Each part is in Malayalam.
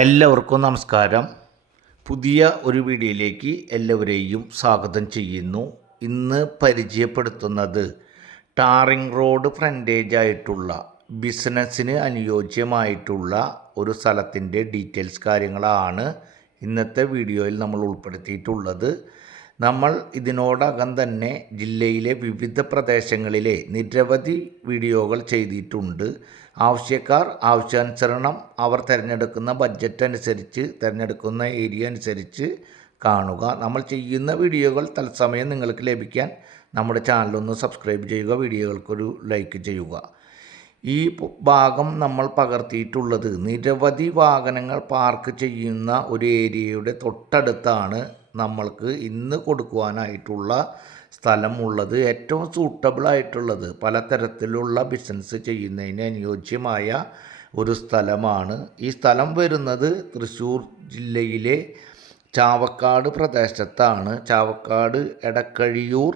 എല്ലാവർക്കും നമസ്കാരം. പുതിയ ഒരു വീഡിയോയിലേക്ക് എല്ലാവരെയും സ്വാഗതം ചെയ്യുന്നു. ഇന്ന് പരിചയപ്പെടുത്തുന്നത് ടാറിംഗ് റോഡ് ഫ്രണ്ടേജ് ആയിട്ടുള്ള ബിസിനസ്സിന് അനുയോജ്യമായിട്ടുള്ള ഒരു സ്ഥലത്തിന്റെ ഡീറ്റെയിൽസ് കാര്യങ്ങളാണ് ഇന്നത്തെ വീഡിയോയിൽ നമ്മൾ ഉൾപ്പെടുത്തിയിട്ടുള്ളത്. നമ്മൾ ഇതിനോടകം തന്നെ ജില്ലയിലെ വിവിധ പ്രദേശങ്ങളിലെ നിരവധി വീഡിയോകൾ ചെയ്തിട്ടുണ്ട്. ആവശ്യക്കാർ ആവശ്യാനുസരണം അവർ തിരഞ്ഞെടുക്കുന്ന ബഡ്ജറ്റ് അനുസരിച്ച് തിരഞ്ഞെടുക്കുന്ന ഏരിയ അനുസരിച്ച് കാണുക. നമ്മൾ ചെയ്യുന്ന വീഡിയോകൾ തത്സമയം നിങ്ങൾക്ക് ലഭിക്കാൻ നമ്മുടെ ചാനലൊന്ന് സബ്സ്ക്രൈബ് ചെയ്യുക വീഡിയോകൾക്കൊരു ലൈക്ക് ചെയ്യുക. ഈ ഭാഗം നമ്മൾ പകർത്തിയിട്ടുള്ളത്. നിരവധി വാഹനങ്ങൾ പാർക്ക് ചെയ്യുന്ന ഒരു ഏരിയയുടെ തൊട്ടടുത്താണ് നമ്മൾക്ക് ഇന്ന് കൊടുക്കുവാനായിട്ടുള്ള സ്ഥലം ഉള്ളത്. ഏറ്റവും സൂട്ടബിൾ ആയിട്ടുള്ളത് പലതരത്തിലുള്ള ബിസിനസ് ചെയ്യുന്നതിന് അനുയോജ്യമായ ഒരു സ്ഥലമാണ്. ഈ സ്ഥലം വരുന്നത് തൃശ്ശൂർ ജില്ലയിലെ ചാവക്കാട് പ്രദേശത്താണ്. ചാവക്കാട് എടക്കഴിയൂർ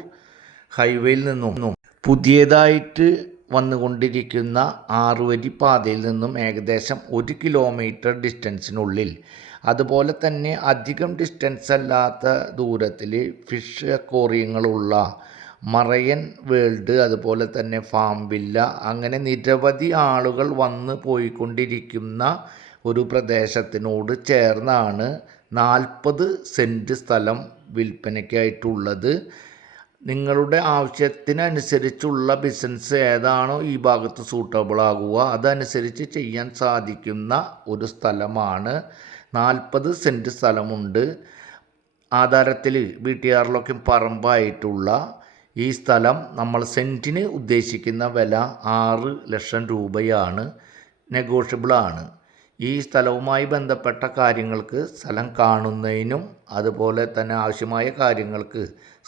ഹൈവേയിൽ നിന്നും. പുതിയതായിട്ട് വന്നുകൊണ്ടിരിക്കുന്ന ആറുവരി പാതയിൽ നിന്നും ഏകദേശം ഒരു കിലോമീറ്റർ ഡിസ്റ്റൻസിനുള്ളിൽ. അതുപോലെ തന്നെ അധികം ഡിസ്റ്റൻസ് അല്ലാത്ത ദൂരത്തിൽ ഫിഷ് കോറിയങ്ങളുള്ള മറയൻ വേൾഡ് അതുപോലെ തന്നെ ഫാം വില്ല അങ്ങനെ നിരവധി ആളുകൾ വന്ന് പോയിക്കൊണ്ടിരിക്കുന്ന ഒരു പ്രദേശത്തിനോട് ചേർന്നാണ് നാൽപ്പത് സെന്റ് സ്ഥലം വിൽപ്പനയ്ക്കായിട്ടുള്ളത്. നിങ്ങളുടെ ആവശ്യത്തിനനുസരിച്ചുള്ള ബിസിനസ് ഏതാണോ ഈ ഭാഗത്ത് സൂട്ടബിൾ ആകുക. അതനുസരിച്ച് ചെയ്യാൻ സാധിക്കുന്ന ഒരു സ്ഥലമാണ്. നാൽപ്പത് സെന്റ് സ്ഥലമുണ്ട്. ആധാരത്തിൽ വീട്ടുകാരിലൊക്കെ പറമ്പായിട്ടുള്ള ഈ സ്ഥലം നമ്മൾ സെന്റിന് ഉദ്ദേശിക്കുന്ന വില ആറ് ലക്ഷം രൂപയാണ്. നെഗോഷ്യബിളാണ് ഈ സ്ഥലവുമായി ബന്ധപ്പെട്ട കാര്യങ്ങൾക്ക് സ്ഥലം കാണുന്നതിനും അതുപോലെ തന്നെ ആവശ്യമായ കാര്യങ്ങൾക്ക്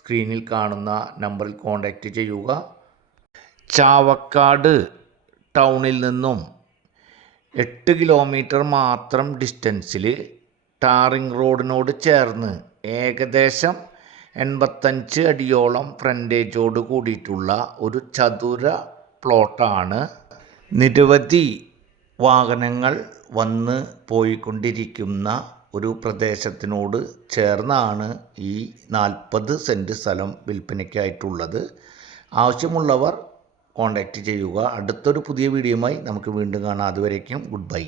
സ്ക്രീനിൽ കാണുന്ന നമ്പറിൽ കോൺടാക്റ്റ് ചെയ്യുക. ചാവക്കാട് ടൗണിൽ നിന്നും എട്ട് കിലോമീറ്റർ മാത്രം ഡിസ്റ്റൻസിൽ ടാറിംഗ് റോഡിനോട് ചേർന്ന് ഏകദേശം എൺപത്തഞ്ച് അടിയോളം ഫ്രണ്ടേജോട് കൂടിയിട്ടുള്ള ഒരു ചതുര പ്ലോട്ടാണ് നിരവധി വാഹനങ്ങൾ വന്ന് പോയിക്കൊണ്ടിരിക്കുന്ന ഒരു പ്രദേശത്തിനോട് ചേർന്നാണ് ഈ നാൽപ്പത് സെന്റ് സ്ഥലം വിൽപ്പനയ്ക്കായിട്ടുള്ളത്. ആവശ്യമുള്ളവർ കോൺടാക്റ്റ് ചെയ്യുക. അടുത്തൊരു പുതിയ വീഡിയോയുമായി നമുക്ക് വീണ്ടും കാണാം. അതുവരേക്കും ഗുഡ് ബൈ.